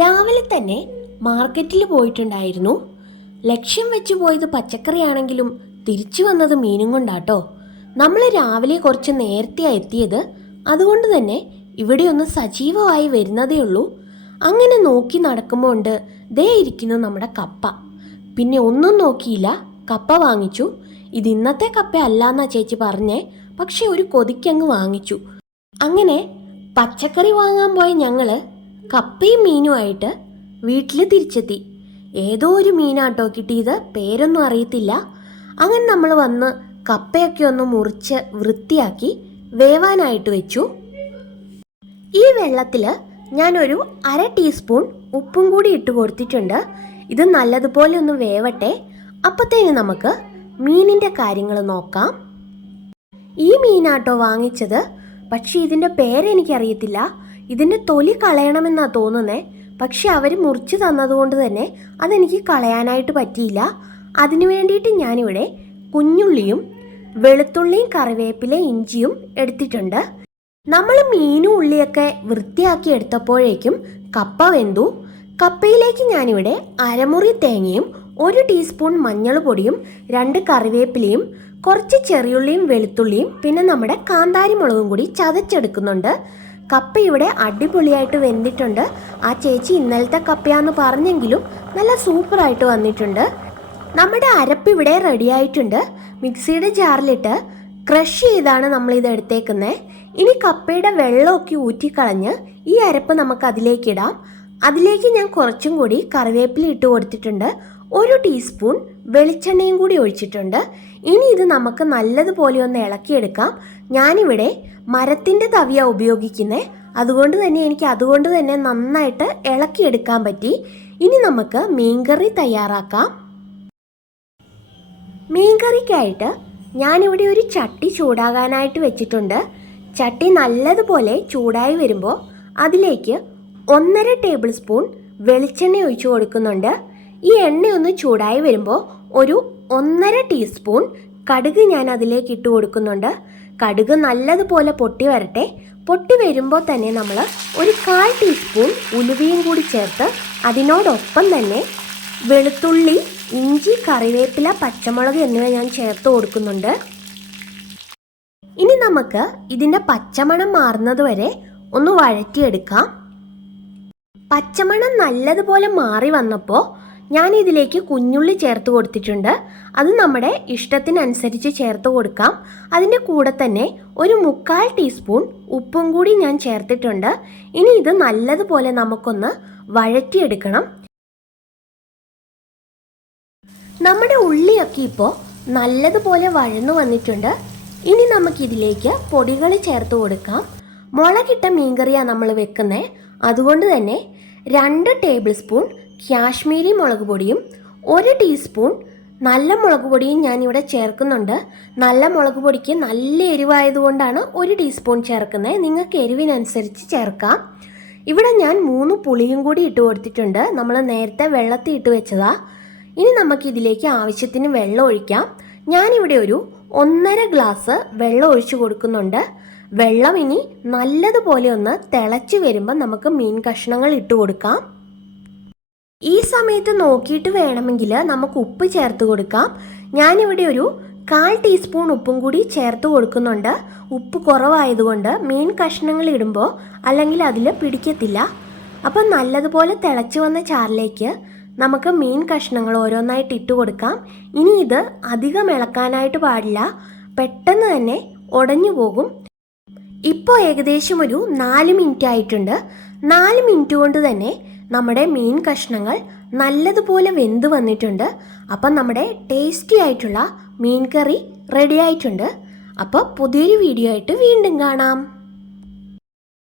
രാവിലെ തന്നെ മാർക്കറ്റിൽ പോയിട്ടുണ്ടായിരുന്നു. ലക്ഷ്യം വെച്ച് പോയത് പച്ചക്കറിയാണെങ്കിലും തിരിച്ചു വന്നത് മീനും കൊണ്ടാട്ടോ. നമ്മൾ രാവിലെ കുറച്ച് നേരത്തെയാണ് എത്തിയത്. അതുകൊണ്ട് തന്നെ ഇവിടെ ഒന്ന് സജീവമായി വരുന്നതേ ഉള്ളൂ. അങ്ങനെ നോക്കി നടക്കുമ്പോൾ ഉണ്ട് ദേ ഇരിക്കുന്നു നമ്മുടെ കപ്പ. പിന്നെ ഒന്നും നോക്കിയില്ല, കപ്പ വാങ്ങിച്ചു. ഇത് ഇന്നത്തെ കപ്പ അല്ലാന്നാ ചേച്ചി പറഞ്ഞേ, പക്ഷെ ഒരു കൊതിക്കങ്ങ് വാങ്ങിച്ചു. അങ്ങനെ പച്ചക്കറി വാങ്ങാൻ പോയ ഞങ്ങള് കപ്പയും മീനുമായിട്ട് വീട്ടിൽ തിരിച്ചെത്തി. ഏതോ ഒരു മീനാട്ടോ കിട്ടിയത്, പേരൊന്നും അറിയത്തില്ല. അങ്ങനെ നമ്മൾ വന്ന് കപ്പയൊക്കെ ഒന്ന് മുറിച്ച് വൃത്തിയാക്കി വേവാനായിട്ട് വെച്ചു. ഈ വെള്ളത്തിൽ ഞാനൊരു 1/2 ടീസ്പൂൺ ഉപ്പും കൂടി ഇട്ട് കൊടുത്തിട്ടുണ്ട്. ഇത് നല്ലതുപോലെ ഒന്ന് വേവട്ടെ. അപ്പത്തേന് നമുക്ക് മീനിൻ്റെ കാര്യങ്ങൾ നോക്കാം. ഈ മീനാട്ടോ വാങ്ങിച്ചത്, പക്ഷെ ഇതിൻ്റെ പേരെനിക്കറിയത്തില്ല. ഇതിൻ്റെ തൊലി കളയണമെന്നാണ് തോന്നുന്നത്. പക്ഷെ അവർ മുറിച്ച് തന്നതുകൊണ്ട് തന്നെ അതെനിക്ക് കളയാനായിട്ട് പറ്റിയില്ല. അതിനു വേണ്ടിയിട്ട് ഞാനിവിടെ കുഞ്ഞുള്ളിയും വെളുത്തുള്ളിയും കറിവേപ്പില ഇഞ്ചിയും എടുത്തിട്ടുണ്ട്. നമ്മൾ മീനും ഉള്ളിയൊക്കെ വൃത്തിയാക്കി എടുത്തപ്പോഴേക്കും കപ്പ വെന്തു. കപ്പയിലേക്ക് ഞാനിവിടെ അരമുറി തേങ്ങയും 1 ടീസ്പൂൺ മഞ്ഞൾ പൊടിയും 2 കറിവേപ്പിലയും കുറച്ച് ചെറിയുള്ളിയും വെളുത്തുള്ളിയും പിന്നെ നമ്മുടെ കാന്താരി മുളകും കൂടി ചതച്ചെടുക്കുന്നുണ്ട്. കപ്പ ഇവിടെ അടിപൊളിയായിട്ട് വെന്തിട്ടുണ്ട്. ആ ചേച്ചി ഇന്നലത്തെ കപ്പയാന്ന് പറഞ്ഞെങ്കിലും നല്ല സൂപ്പറായിട്ട് വന്നിട്ടുണ്ട്. നമ്മുടെ അരപ്പ് ഇവിടെ റെഡി ആയിട്ടുണ്ട്. മിക്സിയുടെ ജാറിലിട്ട് ക്രഷ് ചെയ്താണ് നമ്മളിത് എടുത്തേക്കുന്നത്. ഇനി കപ്പയുടെ വെള്ളമൊക്കെ ഊറ്റിക്കളഞ്ഞ് ഈ അരപ്പ് നമുക്ക് അതിലേക്കിടാം. അതിലേക്ക് ഞാൻ കുറച്ചും കൂടി കറിവേപ്പില ഇട്ട് കൊടുത്തിട്ടുണ്ട്. 1 ടീസ്പൂൺ വെളിച്ചെണ്ണയും കൂടി ഒഴിച്ചിട്ടുണ്ട്. ഇനി ഇത് നമുക്ക് നല്ലതുപോലെ ഒന്ന് ഇളക്കിയെടുക്കാം. ഞാനിവിടെ മരത്തിൻ്റെ തവിയാണ് ഉപയോഗിക്കുന്നത്. അതുകൊണ്ട് തന്നെ നന്നായിട്ട് ഇളക്കിയെടുക്കാൻ പറ്റി. ഇനി നമുക്ക് മീൻകറി തയ്യാറാക്കാം. മീൻകറിക്കായിട്ട് ഞാനിവിടെ ഒരു ചട്ടി ചൂടാകാനായിട്ട് വെച്ചിട്ടുണ്ട്. ചട്ടി നല്ലതുപോലെ ചൂടായി വരുമ്പോൾ അതിലേക്ക് 1.5 ടേബിൾ സ്പൂൺ വെളിച്ചെണ്ണ ഒഴിച്ചു കൊടുക്കുന്നുണ്ട്. ഈ എണ്ണയൊന്ന് ചൂടായി വരുമ്പോൾ ഒരു 1.5 ടീസ്പൂൺ കടുക് ഞാൻ അതിലേക്ക് ഇട്ട് കൊടുക്കുന്നുണ്ട്. കടുക് നല്ലതുപോലെ പൊട്ടി വരട്ടെ. പൊട്ടി വരുമ്പോൾ തന്നെ നമ്മൾ ഒരു 1/4 ടീസ്പൂൺ ഉലുവയും കൂടി ചേർത്ത് അതിനോടൊപ്പം തന്നെ വെളുത്തുള്ളി, ഇഞ്ചി, കറിവേപ്പില, പച്ചമുളക് എന്നിവ ഞാൻ ചേർത്ത് കൊടുക്കുന്നുണ്ട്. ഇനി നമുക്ക് ഇതിൻ്റെ പച്ചമണം മാറുന്നത് വരെ ഒന്ന് വഴറ്റിയെടുക്കാം. പച്ചമണം നല്ലതുപോലെ മാറി വന്നപ്പോൾ ഞാൻ ഇതിലേക്ക് കുഞ്ഞുള്ളി ചേർത്ത് കൊടുത്തിട്ടുണ്ട്. അത് നമ്മുടെ ഇഷ്ടത്തിനനുസരിച്ച് ചേർത്ത് കൊടുക്കാം. അതിൻ്റെ കൂടെ തന്നെ ഒരു 1/4 ടീസ്പൂൺ ഉപ്പും കൂടി ഞാൻ ചേർത്തിട്ടുണ്ട്. ഇനി ഇത് നല്ലതുപോലെ നമുക്കൊന്ന് വഴറ്റിയെടുക്കണം. നമ്മുടെ ഉള്ളിയൊക്കെ ഇപ്പോൾ നല്ലതുപോലെ വഴന്നു വന്നിട്ടുണ്ട്. ഇനി നമുക്കിതിലേക്ക് പൊടികൾ ചേർത്ത് കൊടുക്കാം. മുളകിട്ട മീൻകറിയാണ് നമ്മൾ വെക്കുന്നത്. അതുകൊണ്ട് തന്നെ 2 ടേബിൾ സ്പൂൺ കാശ്മീരി മുളക് പൊടിയും 1 ടീസ്പൂൺ നല്ല മുളക് പൊടിയും ഞാനിവിടെ ചേർക്കുന്നുണ്ട്. നല്ല മുളക് പൊടിക്ക് നല്ല എരിവായതുകൊണ്ടാണ് 1 ടീസ്പൂൺ ചേർക്കുന്നത്. നിങ്ങൾക്ക് എരിവിനനുസരിച്ച് ചേർക്കാം. ഇവിടെ ഞാൻ 3 പുളിയും കൂടി ഇട്ട് കൊടുത്തിട്ടുണ്ട്. നമ്മൾ നേരത്തെ വെള്ളത്തിൽ ഇട്ട് വെച്ചതാ. ഇനി നമുക്കിതിലേക്ക് ആവശ്യത്തിന് വെള്ളം ഒഴിക്കാം. ഞാനിവിടെ ഒരു 1.5 ഗ്ലാസ് വെള്ളം ഒഴിച്ചു കൊടുക്കുന്നുണ്ട്. വെള്ളം ഇനി നല്ലതുപോലെ ഒന്ന് തിളച്ച് വരുമ്പോൾ നമുക്ക് മീൻ കഷ്ണങ്ങൾ ഇട്ട് കൊടുക്കാം. ഈ സമയത്ത് നോക്കിയിട്ട് വേണമെങ്കിൽ നമുക്ക് ഉപ്പ് ചേർത്ത് കൊടുക്കാം. ഞാനിവിടെ ഒരു 1/4 ടീസ്പൂൺ ഉപ്പും കൂടി ചേർത്ത് കൊടുക്കുന്നുണ്ട്. ഉപ്പ് കുറവായതുകൊണ്ട് മീൻ കഷ്ണങ്ങൾ ഇടുമ്പോൾ അല്ലെങ്കിൽ അതിൽ പിടിക്കത്തില്ല. അപ്പം നല്ലതുപോലെ തിളച്ച് വന്ന ചാറിലേക്ക് നമുക്ക് മീൻ കഷ്ണങ്ങൾ ഓരോന്നായിട്ട് ഇട്ട് കൊടുക്കാം. ഇനി ഇത് അധികം ഇളക്കാനായിട്ട് പാടില്ല, പെട്ടെന്ന് തന്നെ ഉടഞ്ഞു പോകും. ഇപ്പോൾ ഏകദേശം ഒരു 4 മിനിറ്റ് ആയിട്ടുണ്ട്. 4 മിനിറ്റ് കൊണ്ട് തന്നെ നമ്മുടെ മീൻ കഷ്ണങ്ങൾ നല്ലതുപോലെ വെന്ത് വന്നിട്ടുണ്ട്. അപ്പം നമ്മുടെ ടേസ്റ്റി ആയിട്ടുള്ള മീൻ കറി റെഡി ആയിട്ടുണ്ട്. അപ്പോൾ പുതിയൊരു വീഡിയോ ആയിട്ട് വീണ്ടും കാണാം.